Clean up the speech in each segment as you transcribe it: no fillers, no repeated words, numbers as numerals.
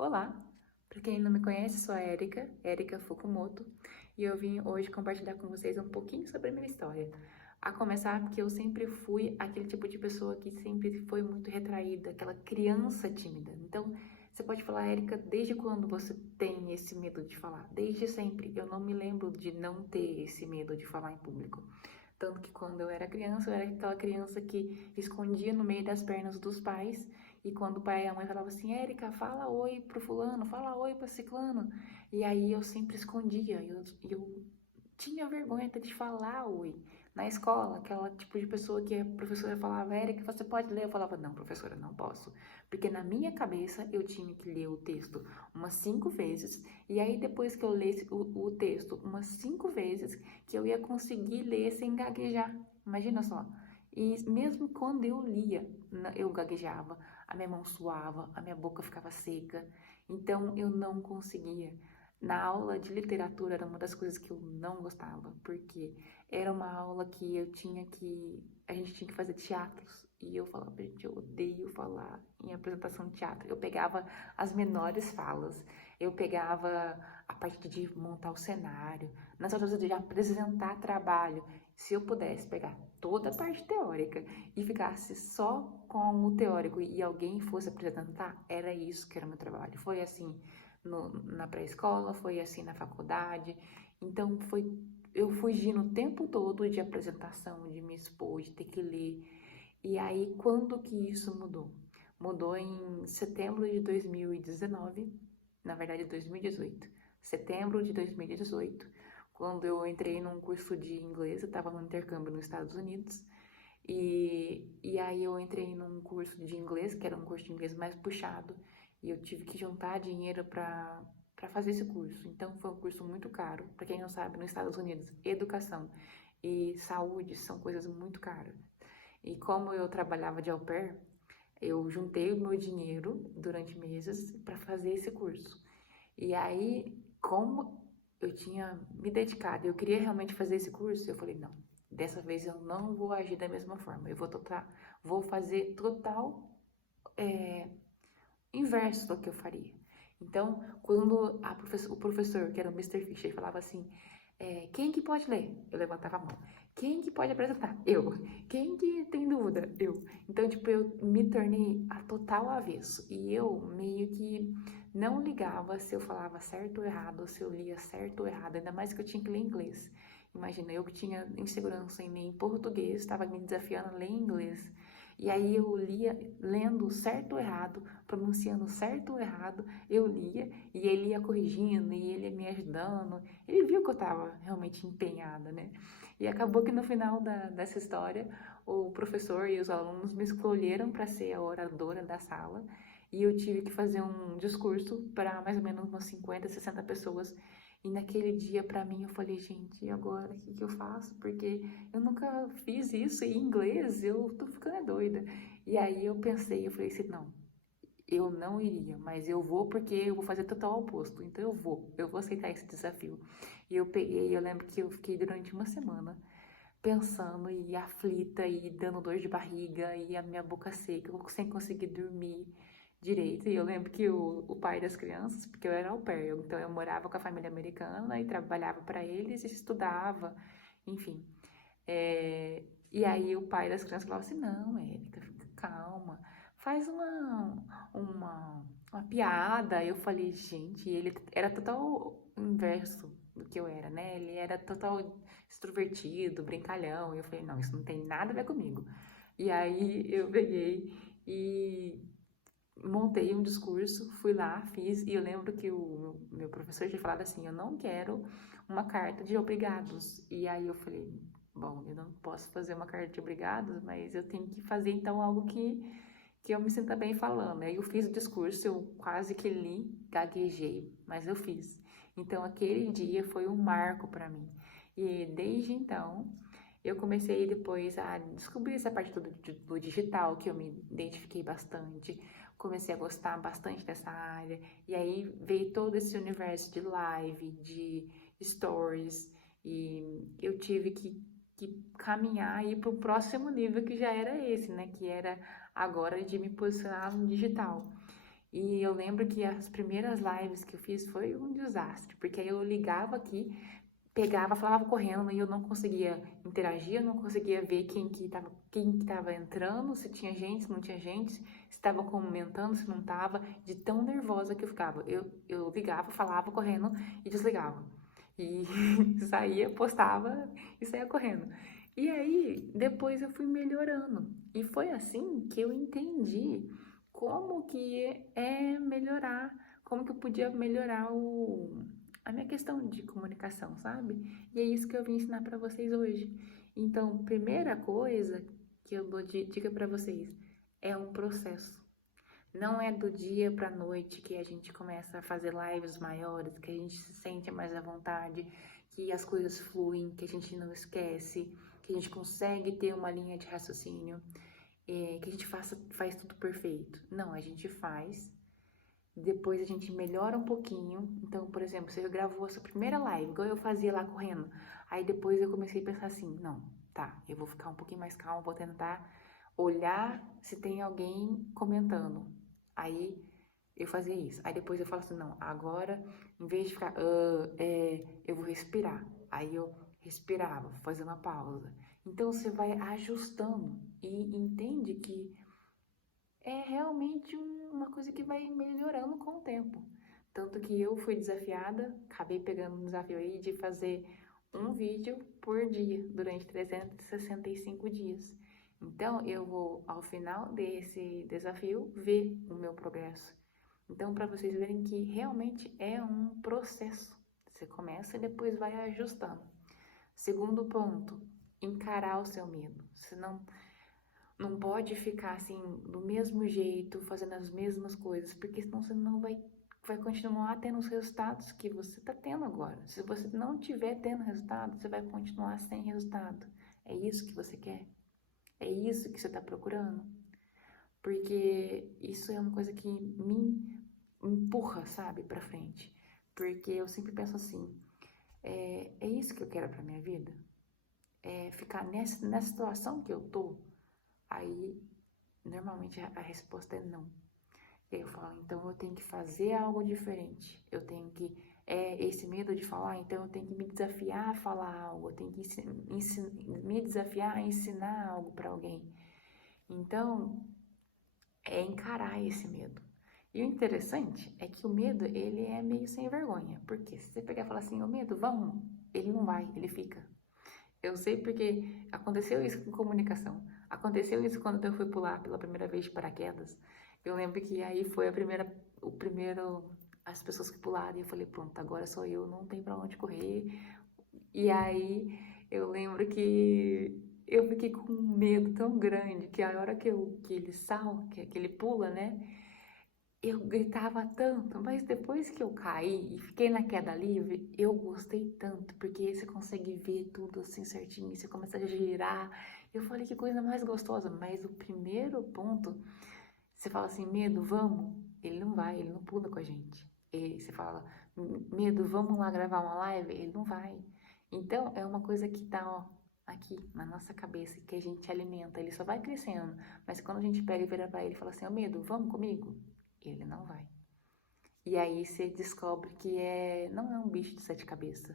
Olá, para quem não me conhece, sou a Erika Fukumoto, e eu vim hoje compartilhar com vocês um pouquinho sobre a minha história. A começar porque eu sempre fui aquele tipo de pessoa que sempre foi muito retraída, aquela criança tímida. Então, você pode falar, Erika, desde quando você tem esse medo de falar? Desde sempre. Eu não me lembro de não ter esse medo de falar em público. Tanto que quando eu era criança, eu era aquela criança que escondia no meio das pernas dos pais. E quando o pai e a mãe falavam assim, Érica, fala oi pro fulano, fala oi pro ciclano. E aí eu sempre escondia, eu tinha vergonha até de falar oi. Na escola, aquela tipo de pessoa que a professora falava, Érica, você pode ler? Eu falava, não, professora, não posso. Porque na minha cabeça eu tinha que ler o texto umas 5 vezes, e aí depois que eu lesse o texto umas 5 vezes, que eu ia conseguir ler sem gaguejar. Imagina só. E mesmo quando eu lia, eu gaguejava, a minha mão suava, a minha boca ficava seca, então eu não conseguia. Na aula de literatura era uma das coisas que eu não gostava, porque era uma aula que a gente tinha que fazer teatros, e eu falava, gente, eu odeio falar em apresentação de teatro. Eu pegava as menores falas, eu pegava a parte de montar o cenário, nas horas de apresentar trabalho. Se eu pudesse pegar toda a parte teórica e ficasse só com o teórico e alguém fosse apresentar, era isso que era o meu trabalho. Foi assim na pré-escola, foi assim na faculdade. Então eu fugindo o tempo todo de apresentação, de me expor, de ter que ler. E aí quando que isso mudou? Mudou em setembro de 2019, na verdade 2018. Setembro de 2018, quando eu entrei num curso de inglês, eu estava no intercâmbio nos Estados Unidos, e aí eu entrei num curso de inglês, que era um curso de inglês mais puxado, e eu tive que juntar dinheiro para fazer esse curso. Então foi um curso muito caro. Para quem não sabe, nos Estados Unidos, educação e saúde são coisas muito caras. E como eu trabalhava de au pair, eu juntei o meu dinheiro durante meses para fazer esse curso. E aí, como eu tinha me dedicado, eu queria realmente fazer esse curso, eu falei, não, dessa vez eu não vou agir da mesma forma, vou fazer total inverso do que eu faria. Então, quando o professor, que era o Mister Fischer, falava assim, quem que pode ler? Eu levantava a mão. Quem que pode apresentar? Eu. Quem que tem dúvida? Eu. Então, tipo, eu me tornei a total avesso. E eu meio que não ligava se eu falava certo ou errado, se eu lia certo ou errado, ainda mais que eu tinha que ler inglês. Imagina, eu que tinha insegurança em ler em português, estava me desafiando a ler em inglês. E aí eu lia, lendo certo ou errado, pronunciando certo ou errado, eu lia e ele ia corrigindo e ele ia me ajudando. Ele viu que eu estava realmente empenhada, né? E acabou que no final dessa história, o professor e os alunos me escolheram para ser a oradora da sala e eu tive que fazer um discurso para mais ou menos umas 50, 60 pessoas. E naquele dia, para mim, eu falei, gente, e agora? O que que eu faço? Porque eu nunca fiz isso em inglês, eu tô ficando doida. E aí eu pensei, eu falei assim, não, eu não iria, mas eu vou porque eu vou fazer total oposto. Então eu vou aceitar esse desafio. E eu peguei, eu lembro que eu fiquei durante uma semana pensando e aflita e dando dor de barriga e a minha boca seca, sem conseguir dormir direito. E eu lembro que o pai das crianças, porque eu era au pair, então eu morava com a família americana e trabalhava para eles e estudava, enfim. E aí o pai das crianças falava assim, não, Érica, fica calma, faz uma piada. Eu falei, gente, ele era total inverso do que eu era, né? Ele era total extrovertido, brincalhão. E eu falei, não, isso não tem nada a ver comigo. E aí eu peguei e montei um discurso, fui lá, fiz, e eu lembro que o meu professor tinha falado assim, eu não quero uma carta de obrigados. E aí eu falei, bom, eu não posso fazer uma carta de obrigados, mas eu tenho que fazer então algo que eu me sinta bem falando. Aí eu fiz o discurso, eu quase que li, gaguejei, mas eu fiz. Então aquele dia foi um marco para mim. E desde então, eu comecei depois a descobrir essa parte do digital, que eu me identifiquei bastante, comecei a gostar bastante dessa área, e aí veio todo esse universo de live, de stories, e eu tive que caminhar e ir para o próximo nível, que já era esse, né, que era agora de me posicionar no digital. E eu lembro que as primeiras lives que eu fiz foi um desastre, porque aí eu ligava aqui, pegava, falava correndo e eu não conseguia interagir, eu não conseguia ver quem que tava entrando, se tinha gente, se não tinha gente, se estava comentando, se não estava, de tão nervosa que eu ficava. Eu ligava, falava correndo e desligava. E saía, postava e saía correndo. E aí, depois eu fui melhorando. E foi assim que eu entendi como que é melhorar, como que eu podia melhorar a minha questão de comunicação, sabe? E é isso que eu vim ensinar para vocês hoje. Então, primeira coisa que eu dou de dica para vocês é um processo. Não é do dia para noite que a gente começa a fazer lives maiores, que a gente se sente mais à vontade, que as coisas fluem, que a gente não esquece, que a gente consegue ter uma linha de raciocínio, que a gente faz tudo perfeito. Não, a gente faz, depois a gente melhora um pouquinho. Então, por exemplo, você gravou a sua primeira live, igual eu fazia lá correndo. Aí depois eu comecei a pensar assim, não, tá, eu vou ficar um pouquinho mais calma, vou tentar olhar se tem alguém comentando. Aí eu fazia isso. Aí depois eu falo assim, não, agora, em vez de ficar, eu vou respirar. Aí eu respirava, vou fazer uma pausa. Então você vai ajustando e entende que é realmente uma coisa que vai melhorando com o tempo. Tanto que eu fui desafiada, acabei pegando um desafio aí de fazer um vídeo por dia, durante 365 dias. Então, eu vou, ao final desse desafio, ver o meu progresso. Então, para vocês verem que realmente é um processo. Você começa e depois vai ajustando. Segundo ponto, encarar o seu medo. Você não pode ficar assim, do mesmo jeito, fazendo as mesmas coisas, porque senão você não vai continuar tendo os resultados que você está tendo agora. Se você não tiver tendo resultado, você vai continuar sem resultado. É isso que você quer? É isso que você está procurando? Porque isso é uma coisa que me empurra, sabe, para frente. Porque eu sempre penso assim, é isso que eu quero para minha vida? É ficar nessa situação que eu tô? Aí normalmente a resposta é não. E aí eu falo, então eu tenho que fazer algo diferente. Eu tenho que, esse medo de falar, então eu tenho que me desafiar a falar algo. Eu tenho que me desafiar a ensinar algo para alguém. Então, é encarar esse medo. E o interessante é que o medo, ele é meio sem vergonha. Porque se você pegar e falar assim, o medo, vamos, ele não vai, ele fica. Eu sei porque aconteceu isso com comunicação. Aconteceu isso quando eu fui pular pela primeira vez de paraquedas. Eu lembro que aí foi as pessoas que pularam e eu falei, pronto, agora sou eu, não tem pra onde correr. E aí eu lembro que eu fiquei com um medo tão grande que a hora que ele pula, né? Eu gritava tanto, mas depois que eu caí e fiquei na queda livre, eu gostei tanto, porque aí você consegue ver tudo assim certinho, você começa a girar. Eu falei que coisa mais gostosa, mas o primeiro ponto, você fala assim, medo, vamos? Ele não vai, ele não pula com a gente. E você fala, medo, vamos lá gravar uma live? Ele não vai. Então, é uma coisa que tá, ó, aqui na nossa cabeça, que a gente alimenta, ele só vai crescendo. Mas quando a gente pega e vira pra ele e fala assim, ó, medo, vamos comigo? Ele não vai. E aí você descobre que não é um bicho de sete cabeças.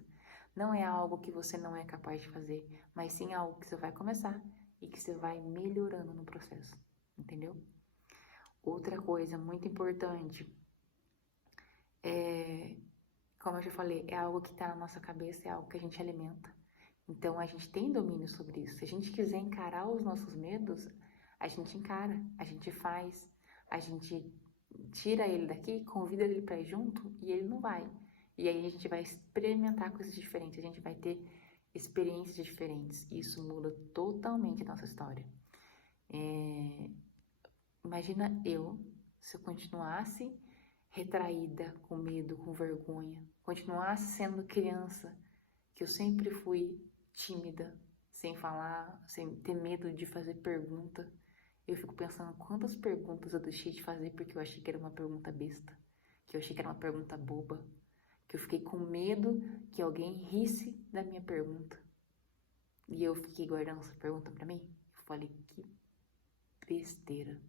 Não é algo que você não é capaz de fazer, mas sim algo que você vai começar e que você vai melhorando no processo. Entendeu? Outra coisa muito importante é, como eu já falei, é algo que está na nossa cabeça, é algo que a gente alimenta. Então a gente tem domínio sobre isso. Se a gente quiser encarar os nossos medos, a gente encara, a gente faz, a gente tira ele daqui, convida ele para ir junto e ele não vai. E aí a gente vai experimentar coisas diferentes, a gente vai ter experiências diferentes. Isso muda totalmente a nossa história. Imagina se eu continuasse retraída, com medo, com vergonha, continuasse sendo criança, que eu sempre fui tímida, sem falar, sem ter medo de fazer pergunta. Eu fico pensando quantas perguntas eu deixei de fazer porque eu achei que era uma pergunta besta, que eu achei que era uma pergunta boba, que eu fiquei com medo que alguém risse da minha pergunta. E eu fiquei guardando essa pergunta pra mim. Eu falei, que besteira.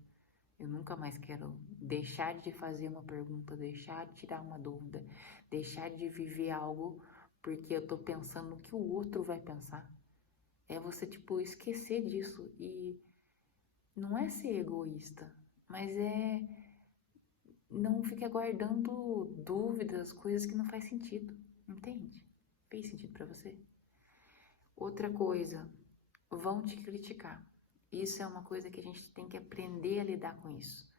Eu nunca mais quero deixar de fazer uma pergunta, deixar de tirar uma dúvida, deixar de viver algo porque eu tô pensando no que o outro vai pensar. É você, tipo, esquecer disso e não é ser egoísta, mas é não ficar guardando dúvidas, coisas que não faz sentido, entende? Fez sentido pra você? Outra coisa, vão te criticar. Isso é uma coisa que a gente tem que aprender a lidar com isso.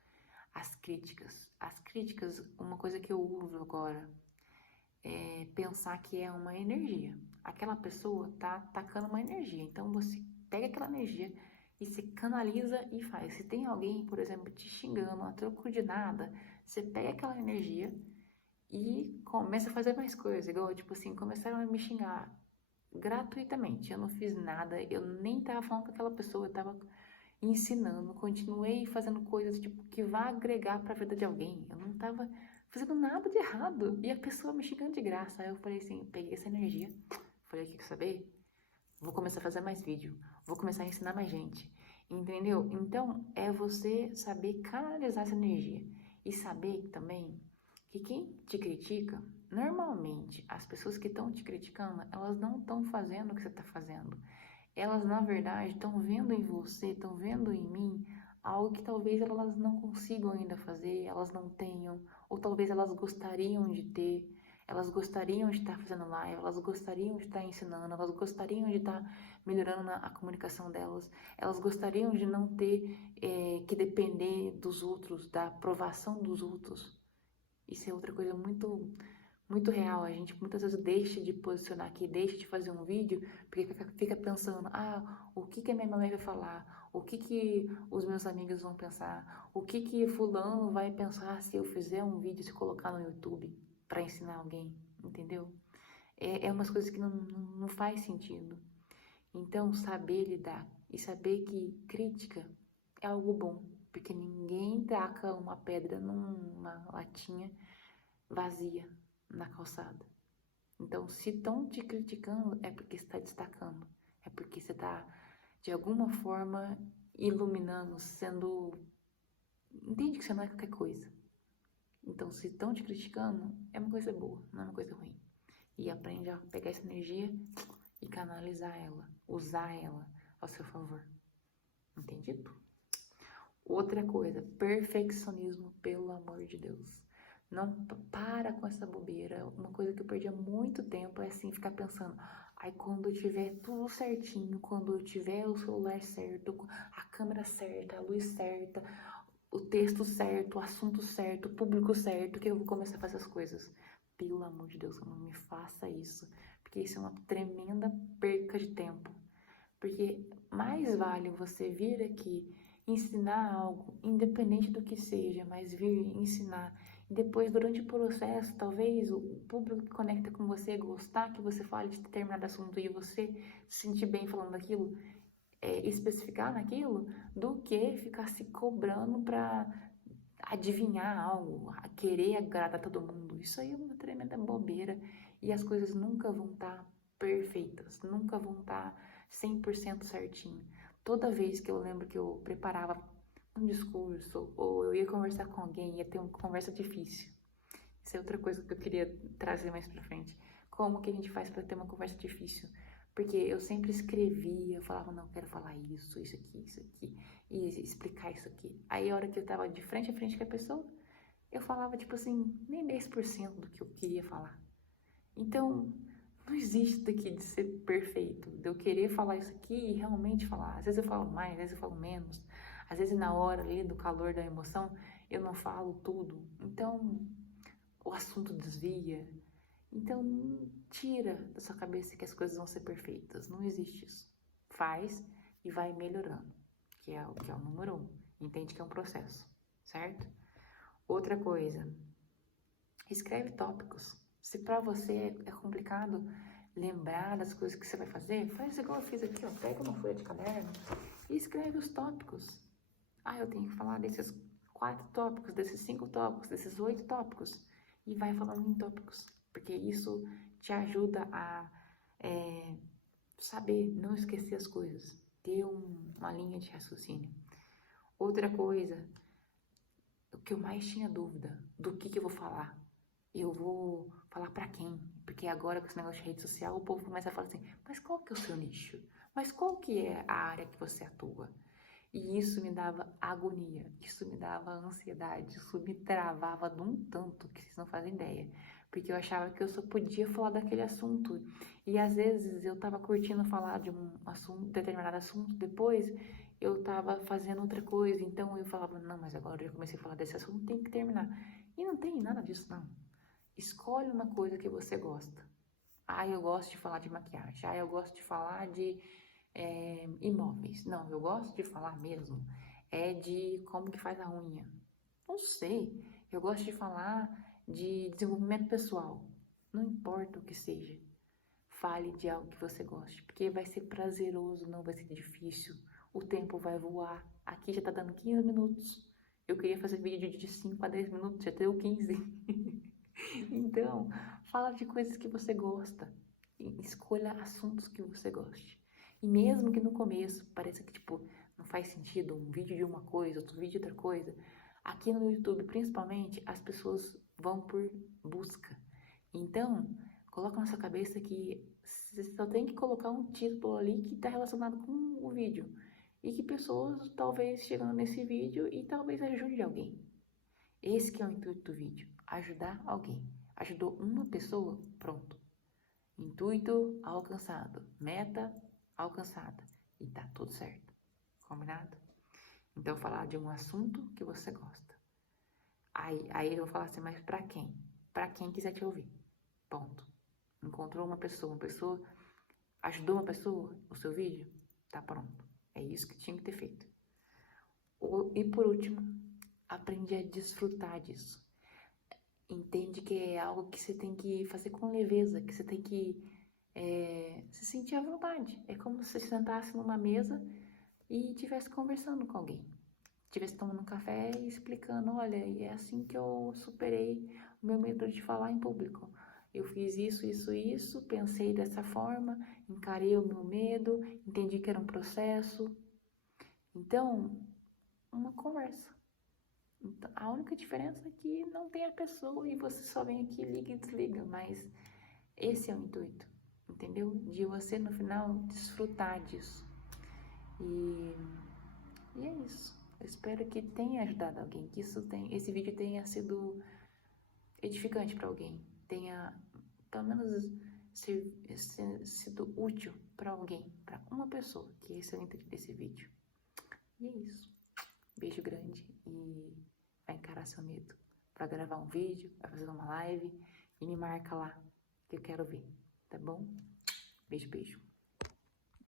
As críticas. As críticas, uma coisa que eu uso agora é pensar que é uma energia. Aquela pessoa tá tacando uma energia. Então você pega aquela energia e se canaliza e faz. Se tem alguém, por exemplo, te xingando a troco de nada, você pega aquela energia e começa a fazer mais coisas. Igual, tipo assim, começaram a me xingar gratuitamente. Eu não fiz nada, eu nem tava falando com aquela pessoa, eu tava ensinando, continuei fazendo coisas tipo que vá agregar para a vida de alguém. Eu não tava fazendo nada de errado e a pessoa me xingando de graça. Aí eu falei assim, peguei essa energia, falei, quer saber? Vou começar a fazer mais vídeo, vou começar a ensinar mais gente, entendeu? Então é você saber canalizar essa energia e saber também que quem te critica, normalmente as pessoas que estão te criticando, elas não estão fazendo o que você está fazendo. Elas, na verdade, estão vendo em você, estão vendo em mim algo que talvez elas não consigam ainda fazer, elas não tenham, ou talvez elas gostariam de ter, elas gostariam de estar fazendo live, elas gostariam de estar ensinando, elas gostariam de estar melhorando a comunicação delas, elas gostariam de não ter que depender dos outros, da aprovação dos outros. Isso é outra coisa muito real. A gente muitas vezes deixa de posicionar aqui, deixa de fazer um vídeo, porque fica pensando, o que que a minha mãe vai falar? O que que os meus amigos vão pensar? O que que fulano vai pensar se eu fizer um vídeo, se colocar no YouTube para ensinar alguém? Entendeu? É umas coisas que não faz sentido. Então, saber lidar e saber que crítica é algo bom, porque ninguém taca uma pedra numa latinha vazia na calçada. Então, se estão te criticando, é porque você está destacando. É porque você está, de alguma forma, iluminando, sendo... Entende que você não é qualquer coisa. Então, se estão te criticando, é uma coisa boa, não é uma coisa ruim. E aprende a pegar essa energia e canalizar ela, usar ela ao seu favor. Entendido? Outra coisa, perfeccionismo, pelo amor de Deus. Não para com essa bobeira. Uma coisa que eu perdi há muito tempo é assim, ficar pensando, quando eu tiver tudo certinho, quando eu tiver o celular certo, a câmera certa, a luz certa, o texto certo, o assunto certo, o público certo, que eu vou começar a fazer as coisas. Pelo amor de Deus, não me faça isso, porque isso é uma tremenda perca de tempo. Porque mais vale você vir aqui ensinar algo, independente do que seja, mas vir ensinar. E depois, durante o processo, talvez o público que conecta com você gostar que você fale de determinado assunto e você se sentir bem falando daquilo, especificar naquilo, do que ficar se cobrando para adivinhar algo, a querer agradar todo mundo. Isso aí é uma tremenda bobeira e as coisas nunca vão estar perfeitas, nunca vão estar 100% certinho. Toda vez que eu lembro que eu preparava um discurso ou eu ia conversar com alguém, ia ter uma conversa difícil. Isso é outra coisa que eu queria trazer mais pra frente. Como que a gente faz para ter uma conversa difícil? Porque eu sempre escrevia, eu falava, não, quero falar isso aqui, e explicar isso aqui. Aí a hora que eu tava de frente a frente com a pessoa, eu falava, tipo assim, nem 10% do que eu queria falar. Então, não existe daqui de ser perfeito, de eu querer falar isso aqui e realmente falar. Às vezes eu falo mais, às vezes eu falo menos. Às vezes na hora ali do calor da emoção, eu não falo tudo. Então, o assunto desvia. Então, tira da sua cabeça que as coisas vão ser perfeitas. Não existe isso. Faz e vai melhorando, que é o número 1. Entende que é um processo, certo? Outra coisa, escreve tópicos. Se pra você é complicado lembrar das coisas que você vai fazer, faz igual eu fiz aqui, ó. Pega uma folha de caderno e escreve os tópicos. Eu tenho que falar desses 4 tópicos, desses 5 tópicos, desses 8 tópicos. E vai falando em tópicos, porque isso te ajuda a saber, não esquecer as coisas, ter uma linha de raciocínio. Outra coisa, que eu mais tinha dúvida do que eu vou falar. Eu vou falar pra quem? Porque agora com esse negócio de rede social, o povo começa a falar assim, mas qual que é o seu nicho? Mas qual que é a área que você atua? E isso me dava agonia, isso me dava ansiedade, isso me travava de um tanto que vocês não fazem ideia. Porque eu achava que eu só podia falar daquele assunto. E às vezes eu tava curtindo falar de um assunto, determinado assunto, depois eu tava fazendo outra coisa. Então eu falava, não, mas agora eu comecei a falar desse assunto, tem que terminar. E não tem nada disso, não. Escolhe uma coisa que você gosta. Ah, eu gosto de falar de maquiagem. Ah, eu gosto de falar de imóveis. Não, eu gosto de falar mesmo. É de como que faz a unha. Não sei. Eu gosto de falar de desenvolvimento pessoal. Não importa o que seja. Fale de algo que você goste. Porque vai ser prazeroso, não vai ser difícil. O tempo vai voar. Aqui já tá dando 15 minutos. Eu queria fazer vídeo de 5 a 10 minutos, já deu 15. Então, fala de coisas que você gosta. E escolha assuntos que você goste. E mesmo que no começo pareça que, tipo, não faz sentido um vídeo de uma coisa, outro vídeo de outra coisa, aqui no YouTube, principalmente, as pessoas vão por busca. Então, coloca na sua cabeça que você só tem que colocar um título ali que está relacionado com o vídeo. E que pessoas talvez chegando nesse vídeo e talvez ajude alguém. Esse que é o intuito do vídeo, ajudar alguém. Ajudou uma pessoa? Pronto. Intuito alcançado, meta alcançada. E tá tudo certo. Combinado? Então, falar de um assunto que você gosta. Aí eu vou falar assim, mas pra quem? Pra quem quiser te ouvir. Ponto. Encontrou uma pessoa ajudou uma pessoa, o seu vídeo? Tá pronto. É isso que tinha que ter feito. E por último, aprende a desfrutar disso. Entende que é algo que você tem que fazer com leveza, que você tem que se sentir à vontade. É como se você sentasse numa mesa e estivesse conversando com alguém. Estivesse tomando um café e explicando, olha, é assim que eu superei o meu medo de falar em público. Eu fiz isso, pensei dessa forma, encarei o meu medo, entendi que era um processo. Então, uma conversa. Então, a única diferença é que não tem a pessoa e você só vem aqui, liga e desliga, mas esse é o intuito, entendeu? De você no final desfrutar disso. E é isso. Eu espero que tenha ajudado alguém, que esse vídeo tenha sido edificante para alguém, tenha pelo menos sido útil para alguém, para uma pessoa, que esse é o intuito desse vídeo. E é isso. Beijo grande e vai encarar seu medo. Vai gravar um vídeo, vai fazer uma live e me marca lá que eu quero ver, tá bom? Beijo, beijo.